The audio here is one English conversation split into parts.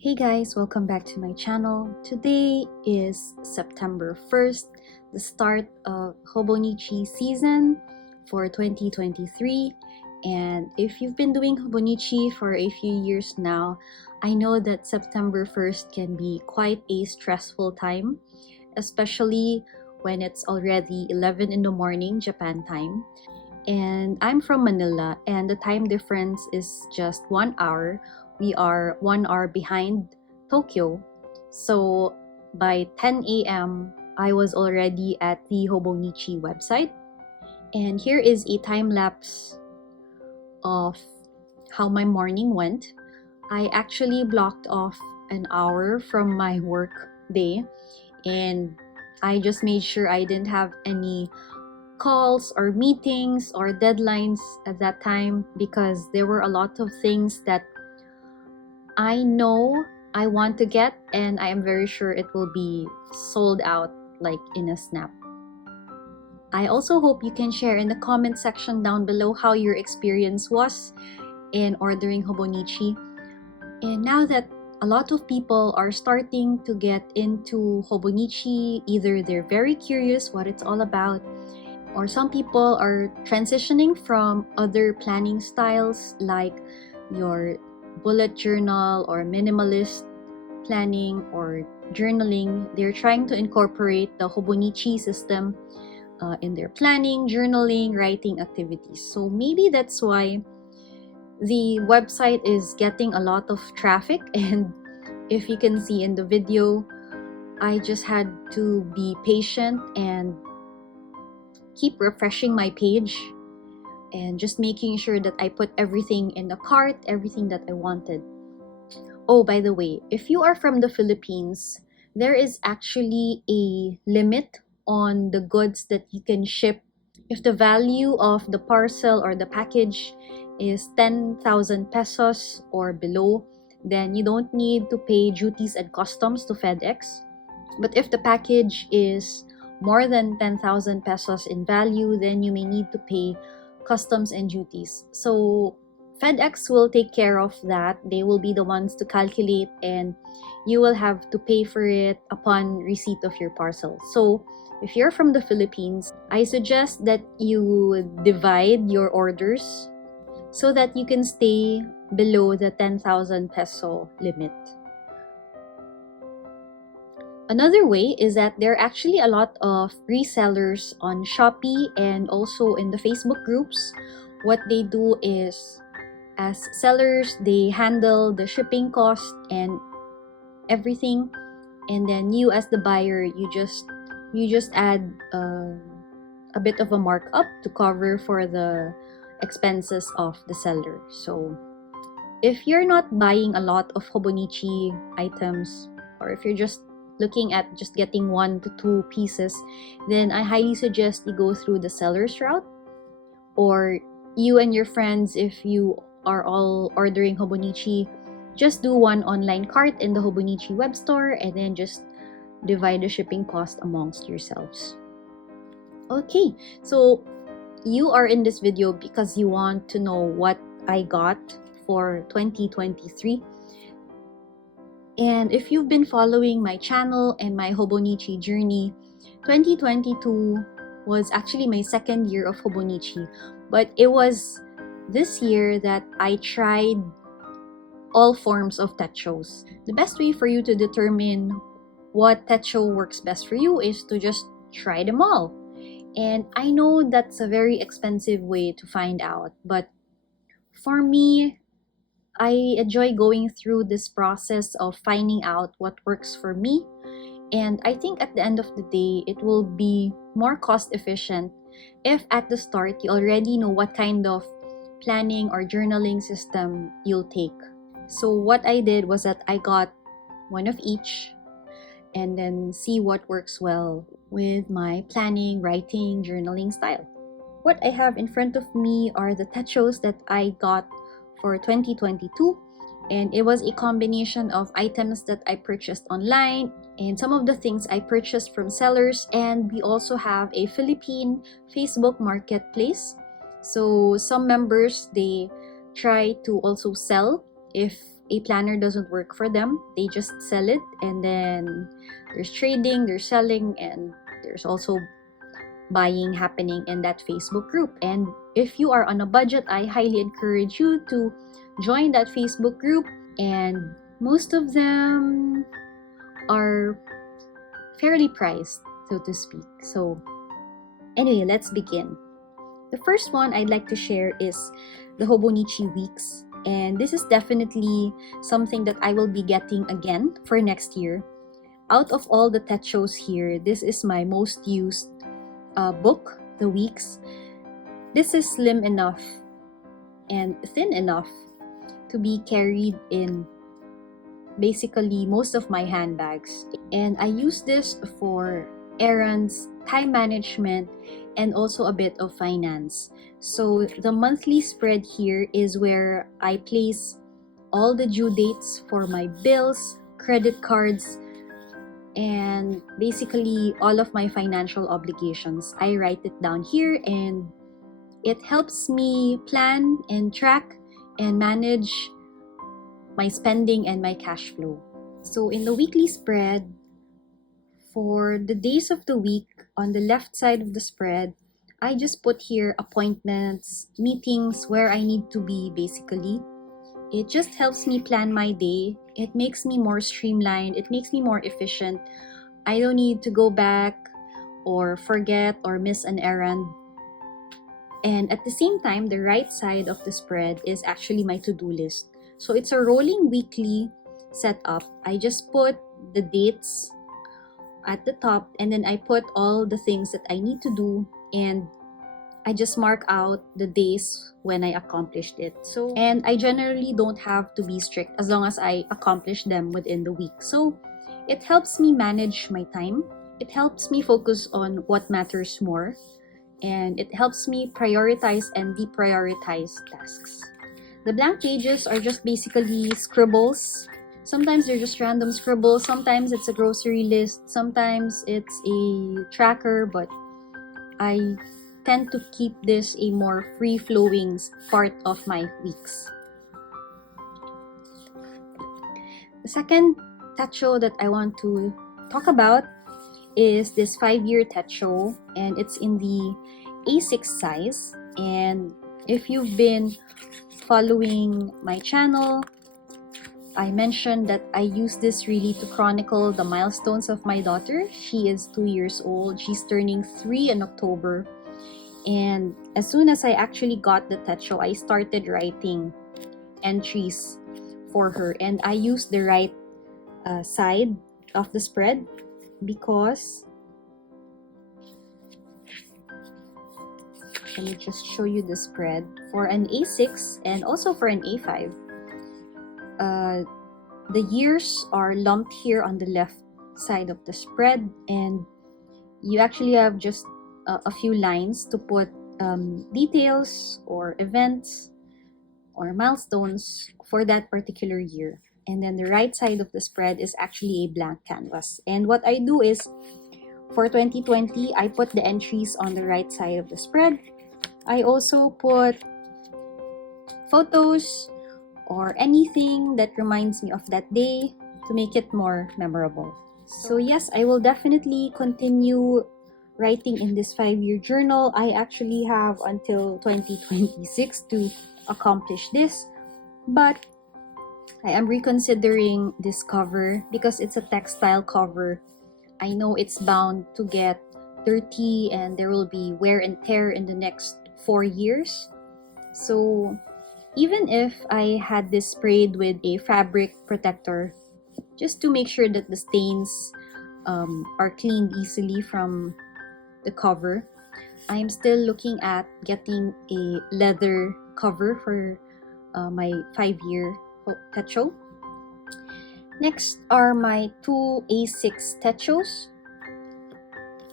Hey guys, welcome back to my channel. Today is September 1st, the start of Hobonichi season for 2023. And if you've been doing Hobonichi for a few years now, I know that September 1st can be quite a stressful time, especially when it's already 11 in the morning Japan time. And I'm from Manila, and the time difference is just 1 hour. We are 1 hour behind Tokyo. So by 10 a.m., I was already at the Hobonichi website. And here is a time lapse of how my morning went. I actually blocked off an hour from my work day, and I just made sure I didn't have any calls or meetings or deadlines at that time, because there were a lot of things that I know I want to get, and I am very sure it will be sold out like in a snap. I also hope you can share in the comment section down below how your experience was in ordering Hobonichi. And now that a lot of people are starting to get into Hobonichi, either they're very curious what it's all about, or some people are transitioning from other planning styles like your bullet journal or minimalist planning or journaling. They're trying to incorporate the Hobonichi system in their planning, journaling, writing activities. So maybe that's why the website is getting a lot of traffic. And if you can see in the video, I just had to be patient and keep refreshing my page and just making sure that I put everything in the cart, everything that I wanted. Oh, by the way, if you are from the Philippines, there is actually a limit on the goods that you can ship. If the value of the parcel or the package is 10,000 pesos or below, then you don't need to pay duties and customs to FedEx. But if the package is more than 10,000 pesos in value, then you may need to pay customs and duties. So FedEx will take care of that. They will be the ones to calculate, and you will have to pay for it upon receipt of your parcel. So if you're from the Philippines, I suggest that you divide your orders so that you can stay below the 10,000 peso limit. Another way is that there are actually a lot of resellers on Shopee and also in the Facebook groups. What they do is, as sellers, they handle the shipping cost and everything, and then you as the buyer, you just add a bit of a markup to cover for the expenses of the seller. So if you're not buying a lot of Hobonichi items, or if you're just looking at just getting 1 to 2 pieces, then I highly suggest you go through the seller's route. Or you and your friends, if you are all ordering Hobonichi, just do one online cart in the Hobonichi web store and then just divide the shipping cost amongst yourselves. Okay, so you are in this video because you want to know what I got for 2023. And if you've been following my channel and my Hobonichi journey, 2022 was actually my second year of Hobonichi. But it was this year that I tried all forms of techos. The best way for you to determine what techo works best for you is to just try them all. And I know that's a very expensive way to find out, but for me, I enjoy going through this process of finding out what works for me. And I think at the end of the day, it will be more cost efficient if at the start you already know what kind of planning or journaling system you'll take. So what I did was that I got one of each and then see what works well with my planning, writing, journaling style. What I have in front of me are the techos that I got for 2022, and it was a combination of items that I purchased online and some of the things I purchased from sellers. And we also have a Philippine Facebook marketplace, so some members, they try to also sell if a planner doesn't work for them. They just sell it, and then there's trading, there's selling, and there's also buying happening in that Facebook group. And if you are on a budget, I highly encourage you to join that Facebook group. And most of them are fairly priced, so to speak. So anyway, let's begin. The first one I'd like to share is the Hobonichi Weeks. And this is definitely something that I will be getting again for next year. Out of all the techos here, this is my most used book, the Weeks. This is slim enough and thin enough to be carried in basically most of my handbags. And I use this for errands, time management, and also a bit of finance. So the monthly spread here is where I place all the due dates for my bills, credit cards, and basically all of my financial obligations. I write it down here, and it helps me plan and track and manage my spending and my cash flow. So in the weekly spread, for the days of the week, on the left side of the spread, I just put here appointments, meetings, where I need to be basically. It just helps me plan my day. It makes me more streamlined. It makes me more efficient. I don't need to go back or forget or miss an errand. And at the same time, the right side of the spread is actually my to-do list. So it's a rolling weekly setup. I just put the dates at the top, and then I put all the things that I need to do, and I just mark out the days when I accomplished it. So, and I generally don't have to be strict as long as I accomplish them within the week. So it helps me manage my time. It helps me focus on what matters more, and it helps me prioritize and deprioritize tasks. The blank pages are just basically scribbles. Sometimes they're just random scribbles, sometimes it's a grocery list, sometimes it's a tracker, but I tend to keep this a more free-flowing part of my weeks. The second techo that I want to talk about is this 5-year techo, and it's in the A6 size. And if you've been following my channel, I mentioned that I use this really to chronicle the milestones of my daughter. She is 2 years old. She's turning 3 in October. And as soon as I actually got the techo, I started writing entries for her. And I used the right side of the spread because, let me just show you the spread. For an A6 and also for an A5, the years are lumped here on the left side of the spread, and you actually have just a few lines to put details or events or milestones for that particular year. And then the right side of the spread is actually a blank canvas. And what I do is, for 2020, I put the entries on the right side of the spread. I also put photos or anything that reminds me of that day to make it more memorable. So yes, I will definitely continue writing in this 5-year journal. I actually have until 2026 to accomplish this, but I am reconsidering this cover because it's a textile cover. I know it's bound to get dirty and there will be wear and tear in the next 4 years. So even if I had this sprayed with a fabric protector, just to make sure that the stains are cleaned easily from the cover, I'm still looking at getting a leather cover for my 5-year techo. Next are my 2 A6 techos.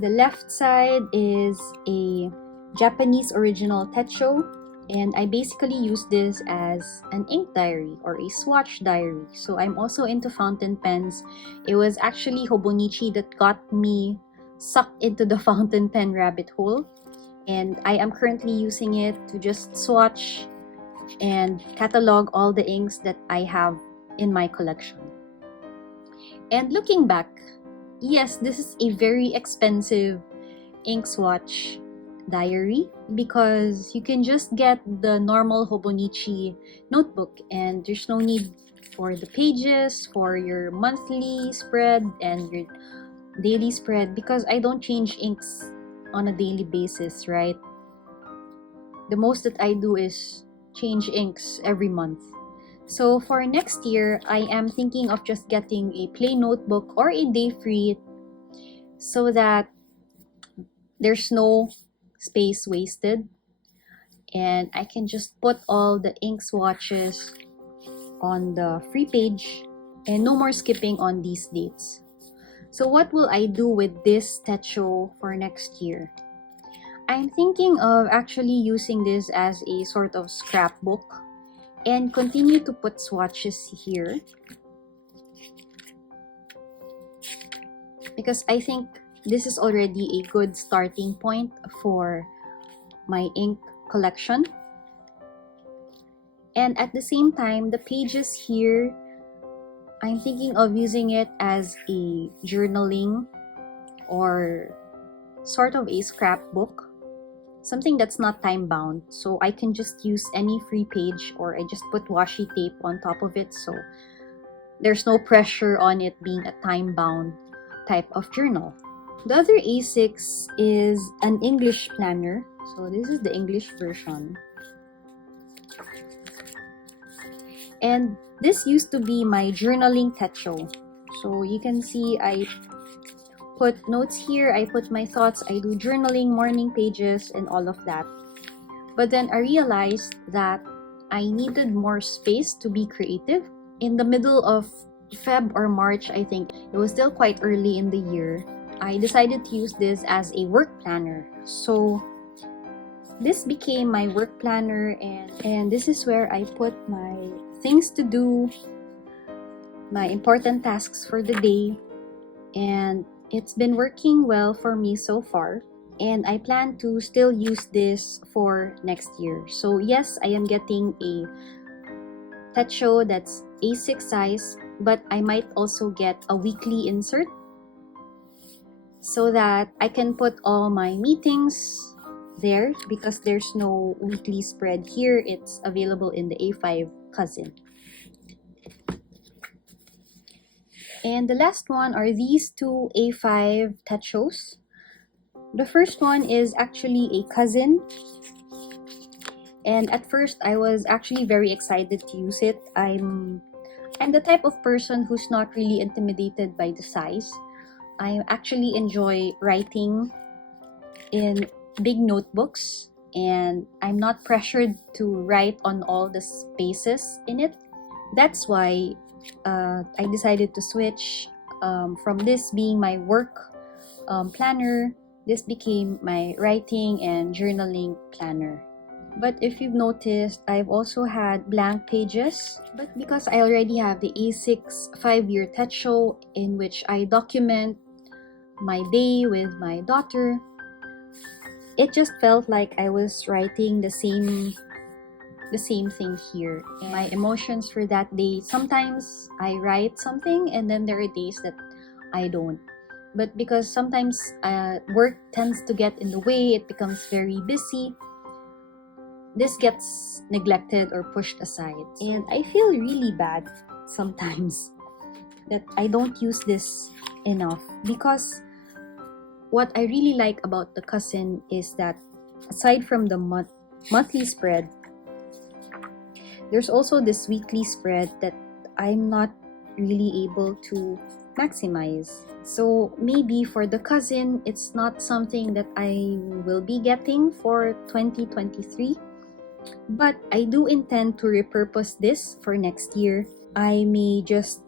The left side is a Japanese original techo, and I basically use this as an ink diary or a swatch diary. So I'm also into fountain pens. It was actually Hobonichi that got me sucked into the fountain pen rabbit hole, and I am currently using it to just swatch and catalog all the inks that I have in my collection. And looking back, yes, this is a very expensive ink swatch diary because you can just get the normal Hobonichi notebook and there's no need for the pages, for your monthly spread and your daily spread, because I don't change inks on a daily basis, right? The most that I do is change inks every month. So for next year, I am thinking of just getting a plain notebook or a day free so that there's no space wasted and I can just put all the ink swatches on the free page and no more skipping on these dates. So what will I do with this Techo for next year? I'm thinking of actually using this as a sort of scrapbook and continue to put swatches here because I think this is already a good starting point for my ink collection. And at the same time, the pages here, I'm thinking of using it as a journaling or sort of a scrapbook, something that's not time bound, so I can just use any free page or I just put washi tape on top of it, so there's no pressure on it being a time bound type of journal. The other A6 is an English planner, so this is the English version. And this used to be my journaling Techo. So you can see I put notes here, I put my thoughts, I do journaling, morning pages, and all of that. But then I realized that I needed more space to be creative. In the middle of Feb or March, I think, it was still quite early in the year, I decided to use this as a work planner. So this became my work planner, and this is where I put my things to do, my important tasks for the day, and it's been working well for me so far, and I plan to still use this for next year. So yes, I am getting a Techo that's A6 size, but I might also get a weekly insert so that I can put all my meetings there because there's no weekly spread here. It's available in the A5 cousin. And the last one are these two A5 Techos. The first one is actually a cousin, and at first I was actually very excited to use it. I'm the type of person who's not really intimidated by the size. I actually enjoy writing in big notebooks, and I'm not pressured to write on all the spaces in it. That's why I decided to switch from this being my work planner. This became my writing and journaling planner. But if you've noticed, I've also had blank pages. But because I already have the A6 5-year Techo in which I document my day with my daughter, it just felt like I was writing the same thing here. My emotions for that day, sometimes I write something and then there are days that I don't. But because sometimes work tends to get in the way, it becomes very busy, this gets neglected or pushed aside. And I feel really bad sometimes that I don't use this enough, because what I really like about the cousin is that aside from the monthly spread, there's also this weekly spread that I'm not really able to maximize. So maybe for the cousin, it's not something that I will be getting for 2023, but I do intend to repurpose this for next year. I may just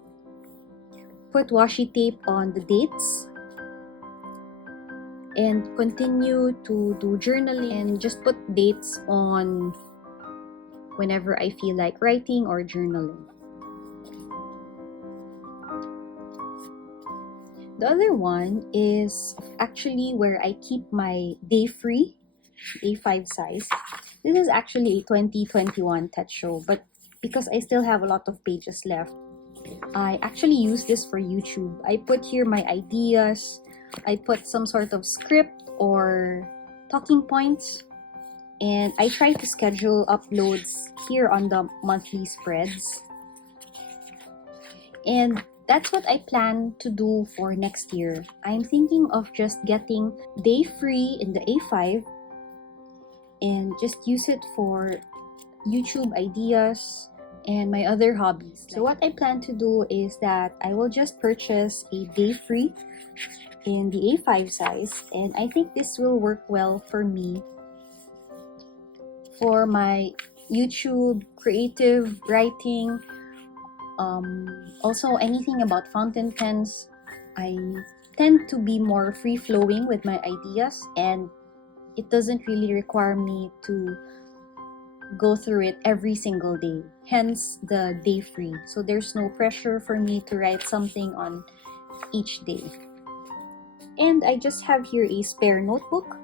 put washi tape on the dates and continue to do journaling and just put dates on whenever I feel like writing or journaling. The other one is actually where I keep my day free A5 size. This is actually a 2021 Techo, but because I still have a lot of pages left, I actually use this for YouTube. I put here my ideas, I put some sort of script or talking points, and I try to schedule uploads here on the monthly spreads. And that's what I plan to do for next year. I'm thinking of just getting day free in the A5 and just use it for YouTube ideas and my other hobbies. So what I plan to do is that I will just purchase a day free in the A5 size, and I think this will work well for me for my YouTube creative writing. Also anything about fountain pens. I tend to be more free-flowing with my ideas, and it doesn't really require me to go through it every single day, hence the day free. So there's no pressure for me to write something on each day. And I just have here a spare notebook,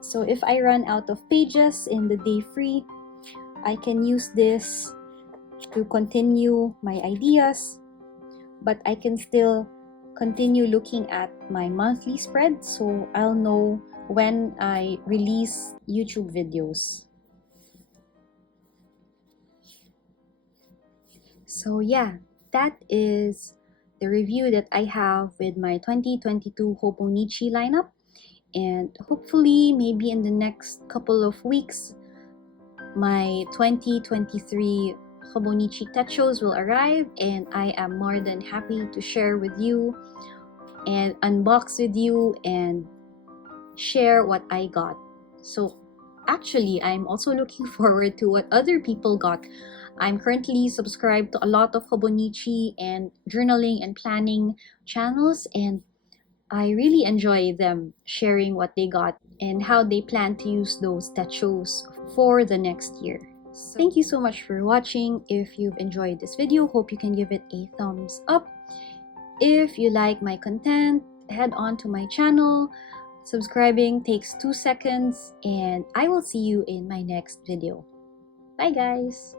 so if I run out of pages in the day free, I can use this to continue my ideas, but I can still continue looking at my monthly spread, so I'll know when I release YouTube videos. So yeah, that is the review that I have with my 2022 Hobonichi lineup, and hopefully maybe in the next couple of weeks my 2023 Hobonichi Techos will arrive, and I am more than happy to share with you and unbox with you and share what I got. So actually, I'm also looking forward to what other people got. I'm currently subscribed to a lot of Hobonichi and journaling and planning channels, and I really enjoy them sharing what they got and how they plan to use those techos for the next year. So thank you so much for watching. If you've enjoyed this video, hope you can give it a thumbs up. If you like my content, head on to my channel. Subscribing takes 2 seconds, and I will see you in my next video. Bye guys!